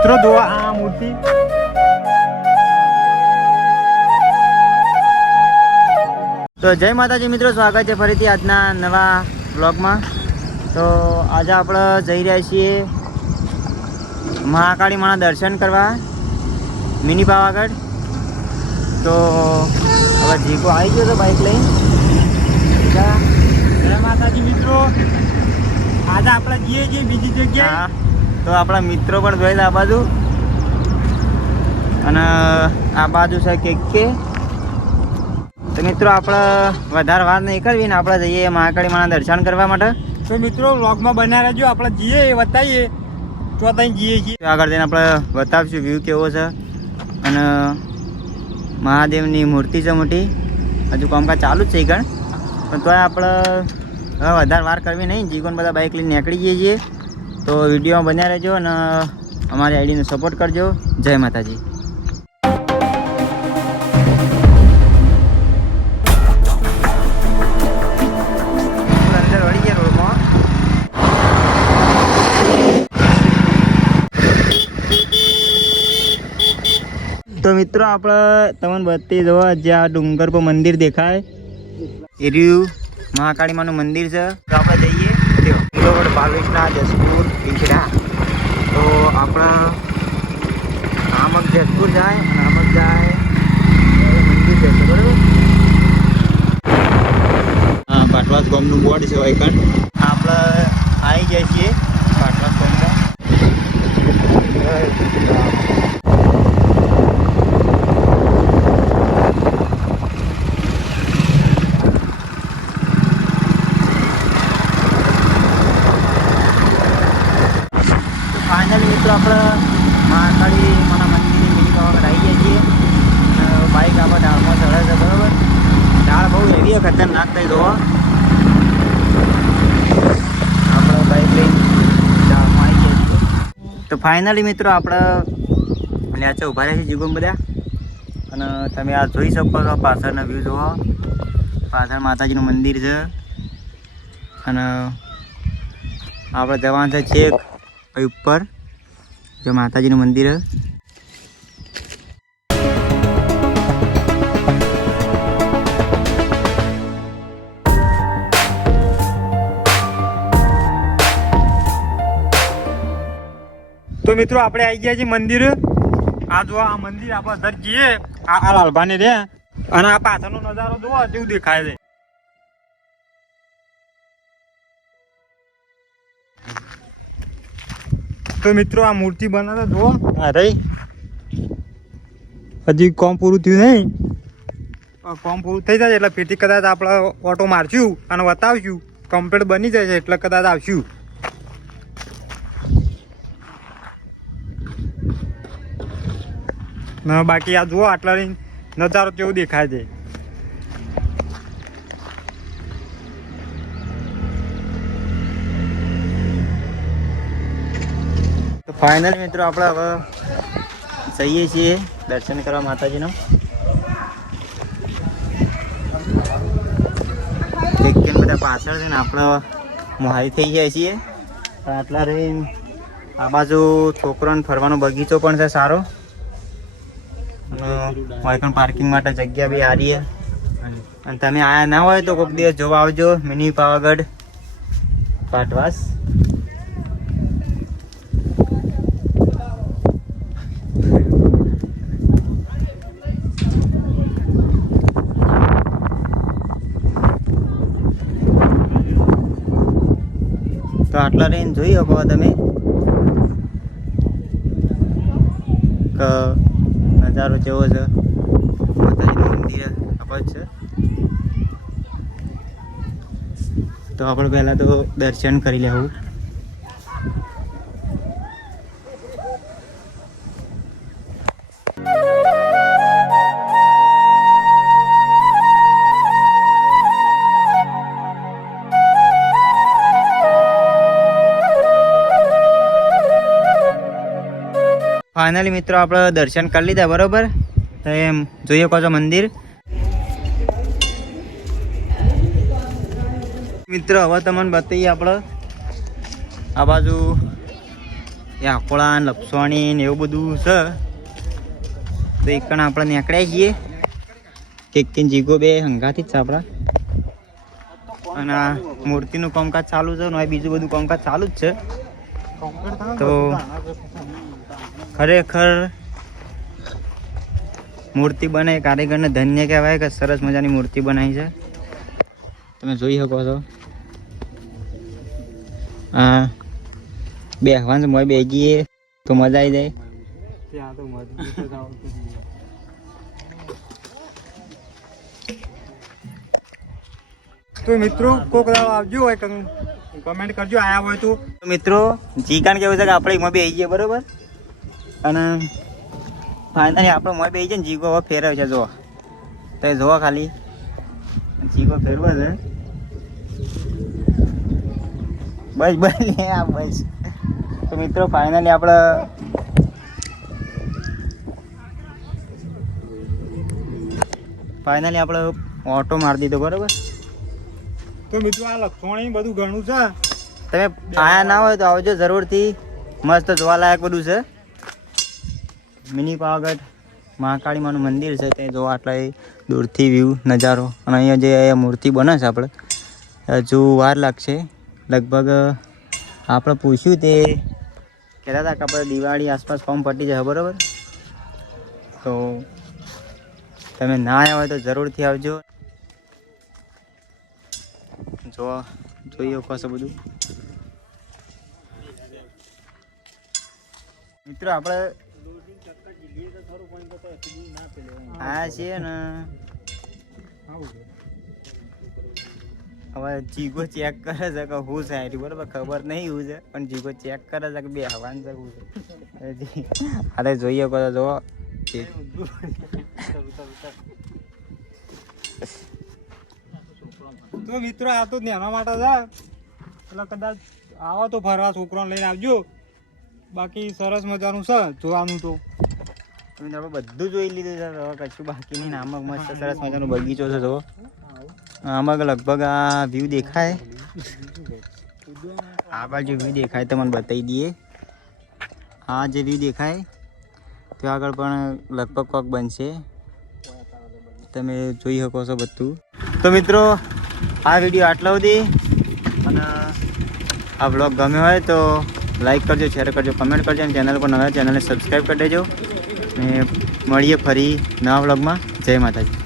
મિત્રો જો આ મૂર્તિ. તો જય માતાજી મિત્રો, સ્વાગત છે ફરીથી આજના નવા બ્લોગમાં તો આજે આપણે જઈ રહ્યા છીએ મહાકાળી માના દર્શન કરવા, મિની પાવાગઢ તો હવે જીકો આવી ગયો તો બાઇક લઈ જય માતાજી મિત્રો. આજે આપણે જઈએ છીએ બીજી જગ્યાએ. હા. તો આપણા મિત્રો પણ જોઈ આ બાજુ. અને આ બાજુ છે કે કે. તો મિત્રો આપણે વધારે વાત નહીં કરવી ને આપણે જઈએ મહાકાળી માના દર્શન કરવા માટે. તો મિત્રો વ્લોગમાં બન્યા રહેજો. આપણે જઈએ એ બતાવીએ. તો ત્યાં જઈએ છીએ. આગળ જઈને આપણે બતાવીશું વ્યૂ કેવો છે. અને મહાદેવની મૂર્તિ છે મોટી. હજુ કામકાજ ચાલુ જ છે કણ પણ તોય આપણે વધારે વાર કરવી નહીં. જીગોન બધા બાઇક લઈને નીકળી જઈએ છીએ. તો વિડીયોમાં બન્યા રહેજો અને અમારી આઈડીને સપોર્ટ કરજો. જય માતાજી. તો મિત્રો આપણે તમને બધી જોવા જ્યાં ડુંગર પર મંદિર દેખાય. એર્યું મહાકાળીમાનું મહાકાળી માનું મંદિર છે. તો આપણે જઈએ. કિલોમીટર બાવીસના જસપુર પીછડા તો આપણા આમક જસપુર જાય, નામક જાય મંદિર જશે બરાબર? હા, પાટવાસ ગામનું બોર્ડ છે વાયકણ આપણે આવી જાય છીએ પાટવાસ ગામમાં ફાઇનલી મિત્રો આપણે મહાકાળી માના મંદિરની મિની પાવાગઢ આવી ગયા છીએ અને બાઇક આપણે ડાળમાં ચડે છે બરાબર ડાળ ખતરનાક થઈ જોવા આપણે છીએ. તો ફાઇનલી મિત્રો આપણે નેચે ઊભા રહ્યા છે જીગોમ બધા. અને તમે આ જોઈ શકો છો, પાછળના વ્યૂ જોવો પાછળ માતાજીનું મંદિર છે. અને આપણે જવાનું છે છેક ઉપર, જો માતાજીનું મંદિર મિત્રો આપણે આવી ગયા છીએ મંદિર. આ જો આ મંદિર આપણે અંદર જઈએ આ લાલભાને રે અને આ પાછળનો નજારો જોવો કેવું દેખાય છે. તો મિત્રો આ મૂર્તિ બનાવે જુઓ હા રહી. હજી કોમ પૂરું થયું નહીં. કોમ પૂરું થઈ જાય એટલે પેટી કદાચ આપણે ઓટો મારશું અને બતાવશું કમ્પ્લીટ બની જાય છે એટલે કદાચ આવશું. ના બાકી આ જુઓ, આટલા નજારો કેવો દેખાય છે. તો ફાઇનલ મિત્રો આપણે હવે જઈએ છીએ દર્શન કરવા માતાજીનો. બધા પાછળ છે ને આપણે મોહારી થઈ જાય છીએ. આટલા રહી આ બાજુ છોકરાને ફરવાનો બગીચો પણ છે સારો. અને પાર્કિંગ માટે જગ્યા બી સારી અને તમે આયા ના હોય તો કોઈક દિવસ જોવા આવજો મિની પાવાગઢ પાટવાસ તો આટલા રહીને જોઈ શકો તમે. નજારો જેવો છે. મંદિર આપત છે. તો આપણે પહેલાં તો દર્શન કરી લેવું. ફાઇનલી મિત્રો, આપણે દર્શન કરી લીધા, બરોબર? તો એમ, જોઈએ કહો છો મંદિર. મિત્રો, હવે તમને બતાવીએ આપણે આ બાજુ આકોળા લપસવાણી ને એવું બધું છે. તો એક પણ આપણે નીકળ્યા છીએ. કેક કે જીગો બે હંગાથી જ છે આપણા. અને આ મૂર્તિનું કામકાજ ચાલુ છે ને બીજું બધું કામકાજ ચાલુ જ છે. તો ખરેખર મૂર્તિ બને કારીગરને ધન્ય કહેવાય કે સરસ મજાની મૂર્તિ બનાવી છે. તમે જોઈ શકો છો. હા બે હવાન મોય બે ગઈએ તો મજા આવી જાય. ત્યાં તો મજબૂત તો મિત્રો કોક દાડો આવજો હોય કમેન્ટ કરજો આયા હોય તો. મિત્રો જીકાન કેવું છે કે આપણે એમાં બે જઈએ બરોબર? અને ફાઇનલી આપણે મોય બે છે ને જીગો હવે ફેરવ્યો છે જુઓ. તો એ જુઓ ખાલી. જીગો ફેરવો છે. બસ બસ લે આ બસ. તો મિત્રો ફાઇનલી આપણે ફાઇનલી આપણે ઓટો મારી દીધો બરાબર? તો મિત્રો આ લખવાણી બધું ઘણું છે. તમે આયા ના હોય તો આવજો જરૂરથી. મસ્ત જોવાલાયક બધું છે. મિની પાવાગઢ, મહાકાળી માનું મંદિર છે, ત્યાં જોવા આટલા એ દૂરથી વ્યૂ નજારો. અને અહીંયા જે અહીંયા મૂર્તિ બને છે આપણે હજુ વાર લાગશે. લગભગ આપણે પૂછ્યું તે કહેતા હતા કે આપણે દિવાળી આસપાસ ફોર્મ પટી જાય, બરાબર? તો તમે ના આવ્યા હોય તો જરૂરથી આવજો. જો જોઈએ કશો બધું. મિત્રો આપણે આ છે ને. હવે જીગો ચેક કરે છે કે હું સાહેબ બરાબર? ખબર નહીં હું છે, પણ જીગો ચેક કરે છે કે બે હવાન છે હું છે. અરે જોઈએ કહો જો તો મિત્રો, આ તો નેના માટે છે. એટલે કદાચ આવો તો ફરવા છોકરાને લઈને આવજો. બાકી સરસ મજાનું છે, જોવાનું તો. તમે આપણે બધું જોઈ લીધું છે, હવે કશું બાકી સરસ મજાનો બગીચો છે આમાં લગભગ આ વ્યૂ દેખાય. આ બાજુ વ્યૂ દેખાય તો મને બતાવી દઈએ. આ જે વ્યૂ દેખાય, ત્યાં આગળ પણ લગભગ કોક બનશે. તમે જોઈ શકો છો બધું. તો મિત્રો, આ વીડિયો આટલા સુધી. અને આ બ્લોગ ગમ્યો હોય તો લાઈક કરજો શેર કરજો કમેન્ટ કરજો, અને ચેનલ પર નવા ચેનલને સબસ્ક્રાઈબ કરી દેજો. ને મળીએ ફરી નવા વ્લોગમાં. જય માતાજી.